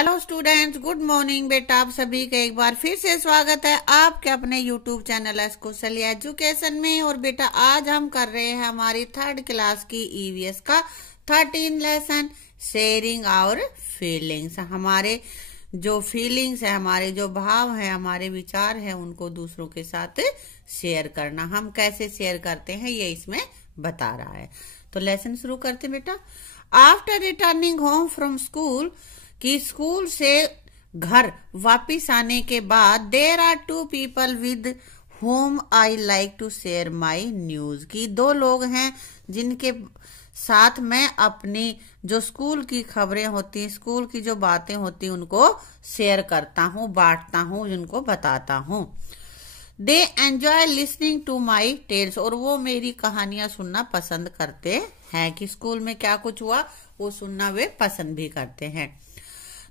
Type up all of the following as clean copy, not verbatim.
Hello students, good morning बेटा। आप सभी का एक बार फिर से स्वागत है आपके अपने यूट्यूब चैनल कौशल्या एजुकेशन में। और बेटा आज हम कर रहे हैं हमारी 3rd क्लास की ईवीएस का 13 लेसन, शेयरिंग और फीलिंग्स। हमारे जो फीलिंग्स है, हमारे जो भाव है, हमारे विचार है, उनको दूसरों के साथ शेयर करना। हम कैसे शेयर करते हैं ये इसमें बता रहा है। तो लेसन शुरू करते बेटा। After returning home from school, कि स्कूल से घर वापिस आने के बाद, there are 2 people with home I like to share my news. की 2 लोग हैं जिनके साथ मैं अपनी जो स्कूल की खबरें होती, स्कूल की जो बातें होती, उनको शेयर करता हूँ, बांटता हूँ, उनको बताता हूँ। They enjoy listening to my tales, और वो मेरी कहानियां सुनना पसंद करते हैं। कि स्कूल में क्या कुछ हुआ वो सुनना वे पसंद भी करते हैं।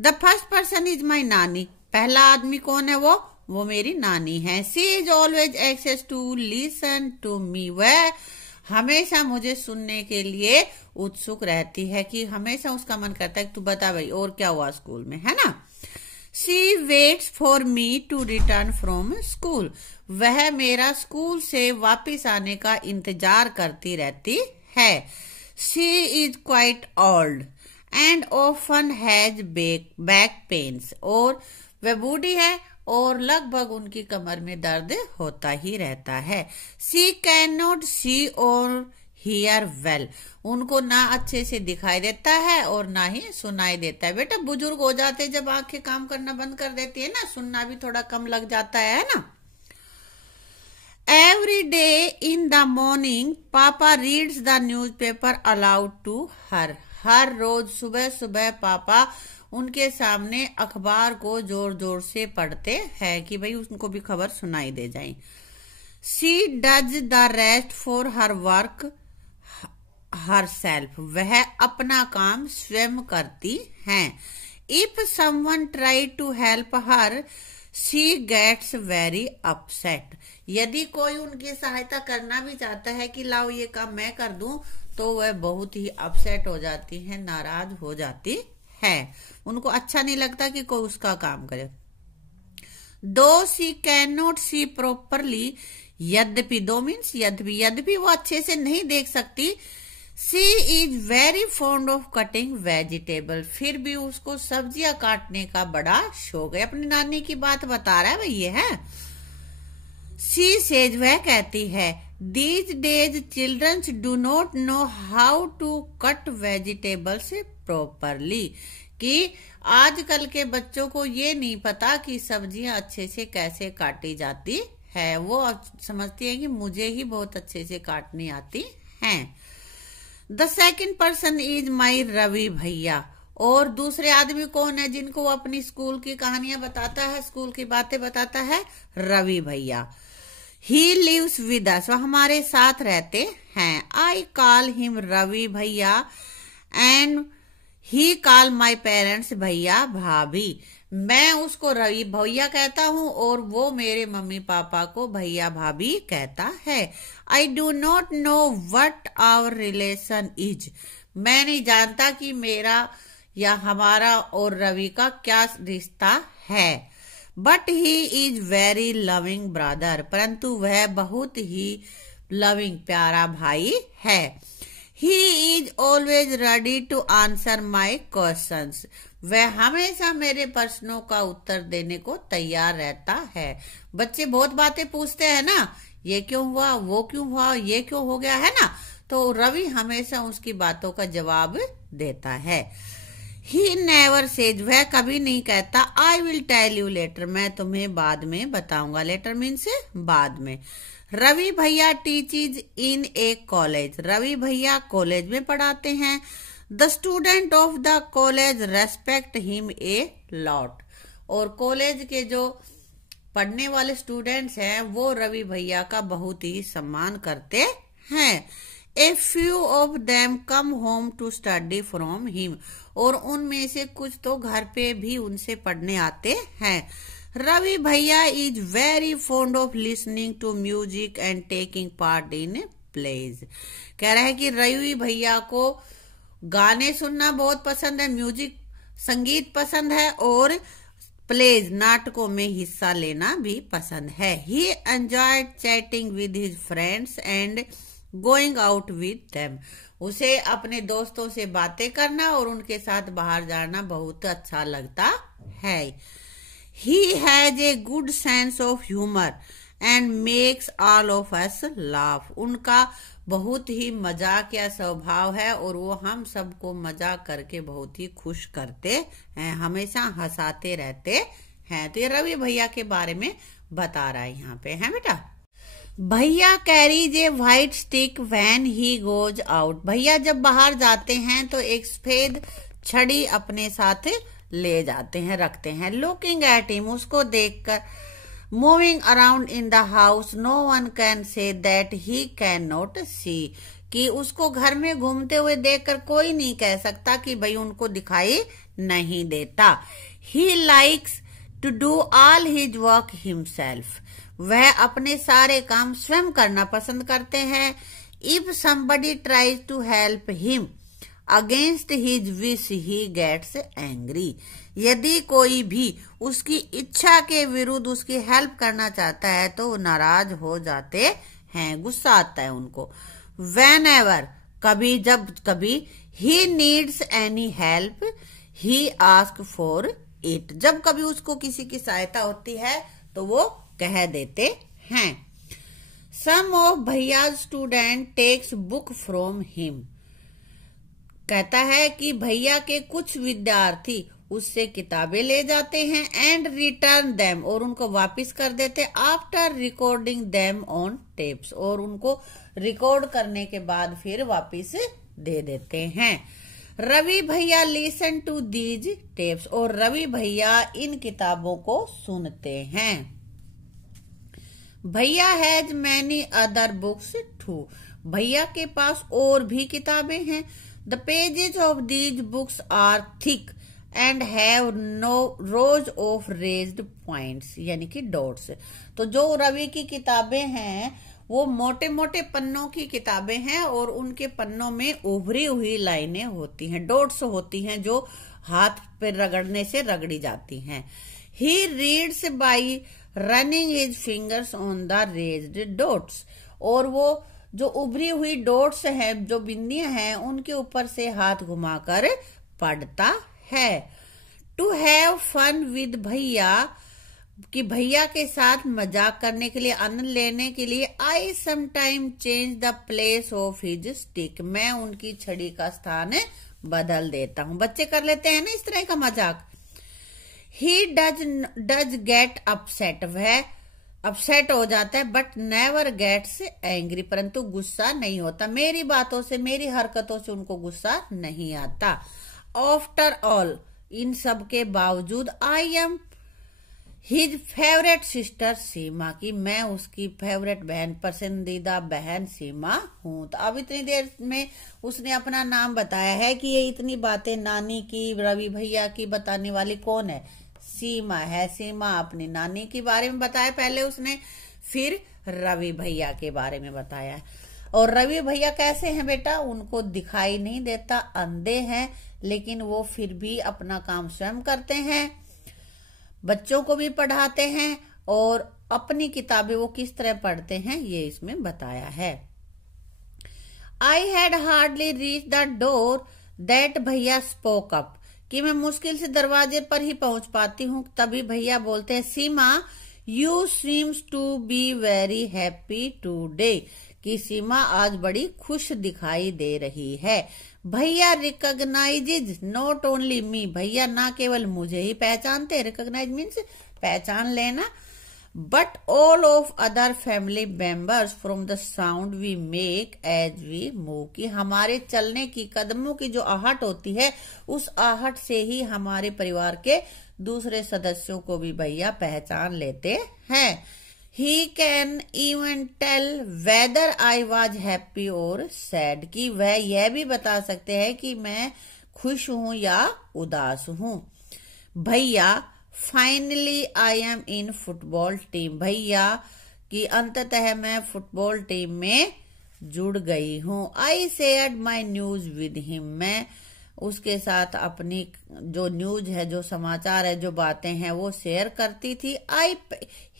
The first person is my नानी, पहला आदमी कौन है? वो मेरी नानी है। She is always access to listen to me, वह हमेशा मुझे सुनने के लिए उत्सुक रहती है। कि हमेशा उसका मन करता है कि तू बता भाई और क्या हुआ स्कूल में, है ना। She waits for me to return from school, वह मेरा स्कूल से वापिस आने का इंतजार करती रहती है। She is quite old and often has back pains, और वह बूढ़ी है और लगभग उनकी कमर में दर्द होता ही रहता है। शी कैन नॉट सी और हियर वेल, उनको ना अच्छे से दिखाई देता है और ना ही सुनाई देता है। बेटा बुजुर्ग हो जाते जब आंखें काम करना बंद कर देती है ना, सुनना भी थोड़ा कम लग जाता है ना। Every day in the morning, पापा reads the newspaper aloud to her. हर रोज सुबह सुबह पापा उनके सामने अखबार को जोर जोर से पढ़ते हैं कि भाई उनको भी खबर सुनाई दे जाए। She does the rest for her work herself, वह अपना काम स्वयं करती हैं। If someone try to help her, she gets very upset. यदि कोई उनकी सहायता करना भी चाहता है कि लाओ ये काम मैं कर दूं, तो वह बहुत ही अपसेट हो जाती है, नाराज हो जाती है। उनको अच्छा नहीं लगता कि कोई उसका काम करे। दो she can not see properly, यद्यपि, दो मीन्स यद्यपि वो अच्छे से नहीं देख सकती। She is very fond of cutting vegetable, फिर भी उसको सब्जियां काटने का बड़ा शौक है। अपनी नानी की बात बता रहा है भाई ये है। शी सेज, वह कहती है, these days childrens do not know how to cut vegetables properly, कि आजकल के बच्चों को ये नहीं पता कि सब्जियां अच्छे से कैसे काटी जाती है। वो समझती है कि मुझे ही बहुत अच्छे से काटनी आती हैं। The second person is my Ravi भैया, और दूसरे आदमी कौन है जिनको वो अपनी स्कूल की कहानियां बताता है, स्कूल की बातें बताता है? रवि भैया। ही लिव्स विद अस, वो हमारे साथ रहते हैं। आई कॉल हिम रवि भैया and he call my parents भैया भाभी, मैं उसको रवि भैया कहता हूँ और वो मेरे मम्मी पापा को भैया भाभी कहता है। I do not know what our relation is, मैं नहीं जानता कि मेरा या हमारा और रवि का क्या रिश्ता है। But he is very loving brother, परंतु वह बहुत ही लविंग प्यारा भाई है। He is always ready to answer my questions, वह हमेशा मेरे प्रश्नों का उत्तर देने को तैयार रहता है। बच्चे बहुत बातें पूछते हैं ना, ये क्यों हुआ, वो क्यों हुआ, ये क्यों हो गया, है ना। तो रवि हमेशा उसकी बातों का जवाब देता है। ही नेवर सेज, वह कभी नहीं कहता I will tell you later, मैं तुम्हें बाद में बताऊंगा। लेटर मीन्स बाद में। रवि भैया टीचीज इन ए कॉलेज, रवि भैया कॉलेज में पढ़ाते हैं। The student of the college respect him a lot, और कॉलेज के जो पढ़ने वाले स्टूडेंट्स हैं वो रवि भैया का बहुत ही सम्मान करते हैं। A few of them come home to study from him, और उनमें से कुछ तो घर पे भी उनसे पढ़ने आते हैं। रवि भैया is very fond of listening to music and taking part in plays, कह रहा है कि रवि भैया को गाने सुनना बहुत पसंद है, म्यूजिक संगीत पसंद है और प्लेज नाटकों में हिस्सा लेना भी पसंद है। ही enjoyed chatting with his friends and going out with them. उसे अपने दोस्तों से बातें करना और उनके साथ बाहर जाना बहुत अच्छा लगता है। He has a good sense of humour and makes all of us laugh. उनका बहुत ही मजाकिया स्वभाव है और वो हम सबको मजाक करके बहुत ही खुश करते हैं, हमेशा हंसाते रहते हैं। तो ये रवि भैया के बारे में बता रहा है यहाँ पे, है बेटा। भैया carries a white stick when he goes out. भैया जब बाहर जाते हैं तो एक सफेद छड़ी अपने साथ ले जाते हैं, रखते हैं। लुकिंग एट हिम, उसको देखकर। Moving around in the house, no one can say that he can not see, कि उसको घर में घूमते हुए देखकर कोई नहीं कह सकता कि भाई उनको दिखाई नहीं देता। He likes to do all his work himself, वह अपने सारे काम स्वयं करना पसंद करते हैं। If somebody tries to help him against his wish he gets angry, यदि कोई भी उसकी इच्छा के विरुद्ध उसकी हेल्प करना चाहता है तो वो नाराज हो जाते हैं, गुस्सा आता है उनको। वेन एवर, कभी जब कभी, he needs any help he ask for it, जब कभी उसको किसी की सहायता होती है तो वो कह देते हैं। सम ऑफ भैया student text book from him, कहता है कि भैया के कुछ विद्यार्थी उससे किताबें ले जाते हैं। एंड रिटर्न देम, और उनको वापस कर देते। After recording them on tapes, और उनको रिकॉर्ड करने के बाद फिर वापस दे देते हैं। रवि भैया लिसन टू दीज टेप्स, और रवि भैया इन किताबों को सुनते हैं। भैया has many other books too, भैया के पास और भी किताबें हैं। The pages of these books are thick and have no rows of raised points, यानी कि डॉट्स। तो जो रवि की किताबें हैं वो मोटे मोटे पन्नों की किताबें हैं और उनके पन्नों में उभरी हुई लाइनें होती हैं, डॉट्स होती हैं जो हाथ पे रगड़ने से रगड़ी जाती हैं। He reads by running his fingers on the raised dots, और वो जो उभरी हुई डॉट्स हैं, जो बिंदियां हैं, उनके ऊपर से हाथ घुमाकर पढ़ता है। टू हैव फन विद भैया, कि भैया के साथ मजाक करने के लिए, आनंद लेने के लिए। आई sometime change the place of his stick, मैं उनकी छड़ी का स्थान बदल देता हूँ। बच्चे कर लेते हैं ना इस तरह का मजाक। ही डज गेट अपसेट, वह अपसेट हो जाता है। बट नेवर गेट्स एंग्री, परंतु गुस्सा नहीं होता। मेरी बातों से, मेरी हरकतों से उनको गुस्सा नहीं आता। आफ्टर ऑल, इन सब के बावजूद, I am his favourite sister Seema, की मैं उसकी फेवरेट बहन, पसंदीदा बहन सीमा हूं। तो अब इतनी देर में उसने अपना नाम बताया है कि ये इतनी बातें नानी की, रवि भैया की बताने वाली कौन है? सीमा है। सीमा अपनी नानी के बारे में बताया पहले उसने, फिर रवि भैया के बारे में बताया। और रवि भैया कैसे हैं बेटा? उनको दिखाई नहीं देता, अंधे हैं, लेकिन वो फिर भी अपना काम स्वयं करते हैं, बच्चों को भी पढ़ाते हैं, और अपनी किताबें वो किस तरह पढ़ते हैं ये इसमें बताया है। I had hardly reach the door that भैया स्पोक अप, कि मैं मुश्किल से दरवाजे पर ही पहुंच पाती हूँ, तभी भैया बोलते हैं, Seema you seems to be very happy today, कि सीमा आज बड़ी खुश दिखाई दे रही है। भैया रिकॉग्नाइजेज नॉट ओनली मी, भैया ना केवल मुझे ही पहचानते, रिकॉग्नाइज मीन्स पहचान लेना, but all of other family members from the sound we make as we move, कि हमारे चलने की, कदमों की जो आहट होती है, उस आहट से ही हमारे परिवार के दूसरे सदस्यों को भी भैया पहचान लेते हैं। He can even tell whether I was happy और सैड, कि वह यह भी बता सकते हैं कि मैं खुश हूं या उदास हूं। भैया finally I am in football team, भैया कि अंततः मैं फुटबॉल टीम में जुड़ गई हूं। I shared my news with him, मैं उसके साथ अपनी जो न्यूज है, जो समाचार है, जो बातें हैं वो शेयर करती थी।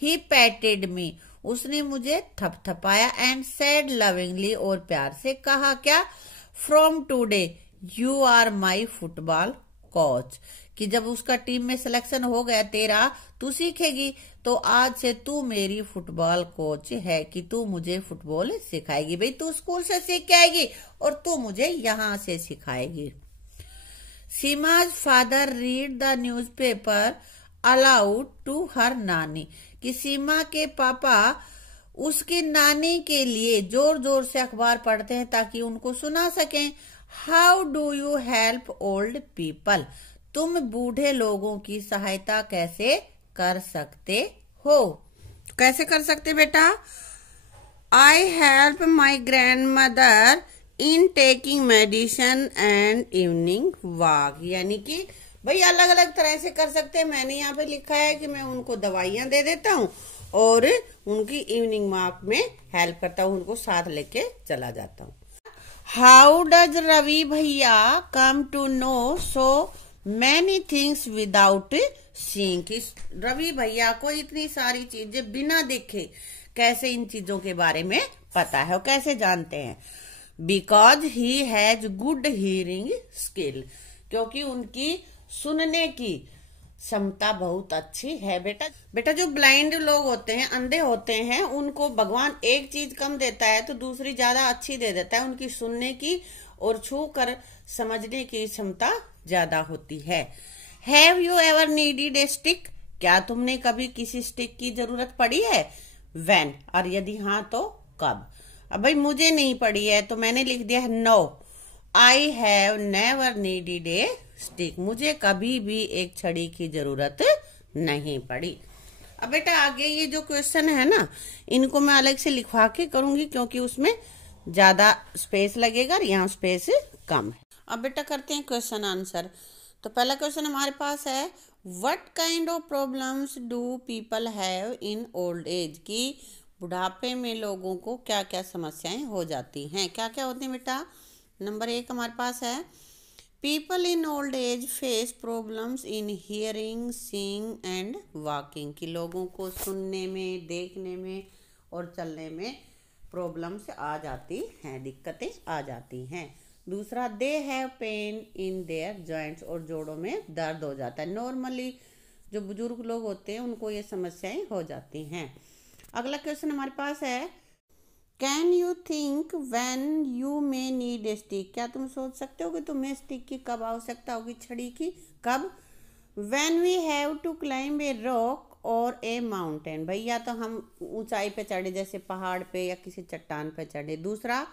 ही पैटेड मी, उसने मुझे थपथपाया। एंड सेड लविंगली, और प्यार से कहा क्या, from today you are my football coach, कि जब उसका टीम में सिलेक्शन हो गया तेरा, तू सीखेगी, तो आज से तू मेरी फुटबॉल कोच है, कि तू मुझे फुटबॉल सिखाएगी। भाई तू स्कूल से सीख के आएगी और तू मुझे यहाँ से सिखाएगी। Seema's father read the newspaper aloud to her nani, कि सीमा के पापा उसकी नानी के लिए जोर जोर से अखबार पढ़ते हैं ताकि उनको सुना सकें। How do you help old people, तुम बूढ़े लोगों की सहायता कैसे कर सकते हो? कैसे कर सकते बेटा? I help my grand mother in taking medicine and evening walk, यानी कि भाई अलग अलग तरह से कर सकते हैं। मैंने यहाँ पे लिखा है कि मैं उनको दवाइयां दे देता हूँ और उनकी इवनिंग वॉक में हेल्प करता हूँ, उनको साथ लेके चला जाता हूँ। हाउ डज रवि भैया come to know so many things without seeing, Ravi भैया को इतनी सारी चीजें बिना देखे कैसे इन चीजों के बारे में पता है, और कैसे जानते हैं? Because he has good hearing skill, क्योंकि उनकी सुनने की क्षमता बहुत अच्छी है। बेटा जो ब्लाइंड लोग होते हैं, अंधे होते हैं, उनको भगवान एक चीज कम देता है तो दूसरी ज्यादा अच्छी दे देता है। उनकी सुनने की और छू कर समझने की क्षमता ज्यादा होती है। Have you ever needed a stick, क्या तुमने कभी किसी स्टिक की जरूरत पड़ी है? व्हेन, और यदि हाँ तो कब? अब भाई मुझे नहीं पड़ी है तो मैंने लिख दिया है no, I have never needed a stick, मुझे कभी भी एक छड़ी की जरूरत नहीं पड़ी। अब बेटा आगे ये जो क्वेश्चन है ना, इनको मैं अलग से लिखवा के करूंगी क्योंकि उसमें ज्यादा स्पेस लगेगा और यहाँ स्पेस कम है। अब बेटा करते हैं क्वेश्चन आंसर। तो पहला क्वेश्चन हमारे पास है, what kind of problems do people have in old age, की बुढ़ापे में लोगों को क्या क्या समस्याएं हो जाती हैं, क्या क्या होती हैं बेटा? नंबर 1 हमारे पास है, people in old age face problems in hearing, seeing and walking, कि लोगों को सुनने में, देखने में और चलने में प्रॉब्लम्स आ जाती हैं, दिक्कतें आ जाती हैं। दूसरा, they have pain in their joints, और जोड़ों में दर्द हो जाता है। नॉर्मली जो बुजुर्ग लोग होते हैं उनको ये समस्याएं हो जाती हैं। अगला क्वेश्चन हमारे पास है, can you think when you may need a stick, क्या तुम सोच सकते हो कि तुम्हें स्टिक की कब आवश्यकता होगी, छड़ी की कब? When we have to climb a rock और ए माउंटेन, भाई या तो हम ऊंचाई पे चढ़े जैसे पहाड़ पे या किसी चट्टान पे चढ़े। दूसरा,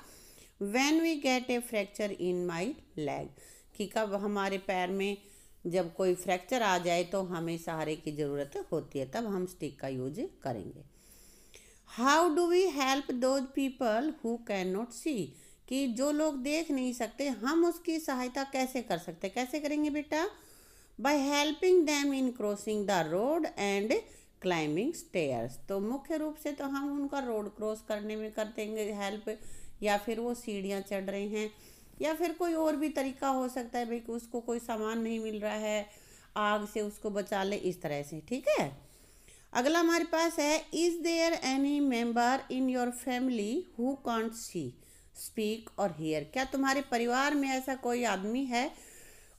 when we get a fracture in my leg, कि कब हमारे पैर में जब कोई फ्रैक्चर आ जाए तो हमें सहारे की ज़रूरत होती है, तब हम स्टिक का यूज करेंगे। How do we help those people who can not see, कि जो लोग देख नहीं सकते हम उसकी सहायता कैसे कर सकते, कैसे करेंगे बेटा? By helping them in crossing the road and climbing stairs, तो मुख्य रूप से तो हम उनका रोड क्रॉस करने में कर देंगे हेल्प, या फिर वो सीढ़ियाँ चढ़ रहे हैं, या फिर कोई और भी तरीका हो सकता है भाई कि उसको कोई सामान नहीं मिल रहा है, आग से उसको बचा ले, इस तरह से, ठीक है। अगला हमारे पास है, is there any member in your family who can't see, speak और हियर, क्या तुम्हारे परिवार में ऐसा कोई आदमी है,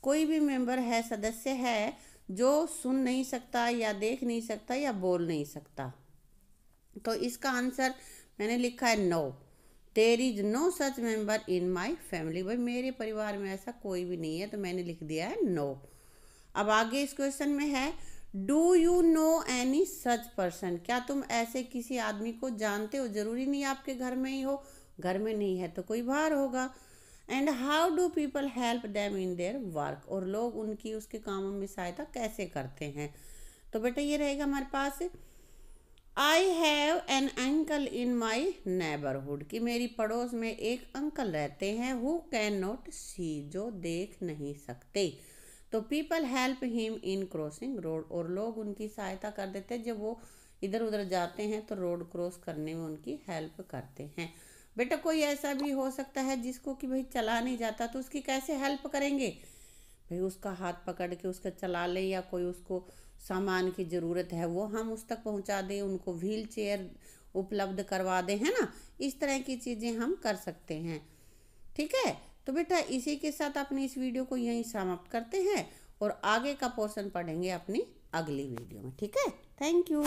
कोई भी मेंबर है, सदस्य है जो सुन नहीं सकता या देख नहीं सकता या बोल नहीं सकता? तो इसका आंसर मैंने लिखा है no, there is no such member in my family, भाई मेरे परिवार में ऐसा कोई भी नहीं है, तो मैंने लिख दिया है नो। अब आगे इस क्वेश्चन में है, do you know any such person, क्या तुम ऐसे किसी आदमी को जानते हो, जरूरी नहीं आपके घर में ही हो, घर में नहीं है तो कोई बाहर होगा। And how do people help them in their work, और लोग उनकी उसके कामों में सहायता कैसे करते हैं? तो बेटा ये रहेगा हमारे पास, I have an uncle in my neighbourhood, कि मेरी पड़ोस में एक अंकल रहते हैं, हु कैन नॉट सी, जो देख नहीं सकते, तो people help him in crossing road, और लोग उनकी सहायता कर देते हैं, जब वो इधर उधर जाते हैं तो रोड क्रॉस करने में उनकी हेल्प करते हैं। बेटा कोई ऐसा भी हो सकता है जिसको कि भाई चला नहीं जाता, तो उसकी कैसे हेल्प करेंगे? भाई उसका हाथ पकड़ के उसका चला ले, या कोई उसको सामान की ज़रूरत है वो हम उस तक पहुंचा दें, उनको व्हील चेयर उपलब्ध करवा दें, है ना। इस तरह की चीज़ें हम कर सकते हैं। ठीक है, तो बेटा इसी के साथ अपनी इस वीडियो को यहीं समाप्त करते हैं और आगे का पोर्शन पढ़ेंगे अपनी अगली वीडियो में। ठीक है, थैंक यू।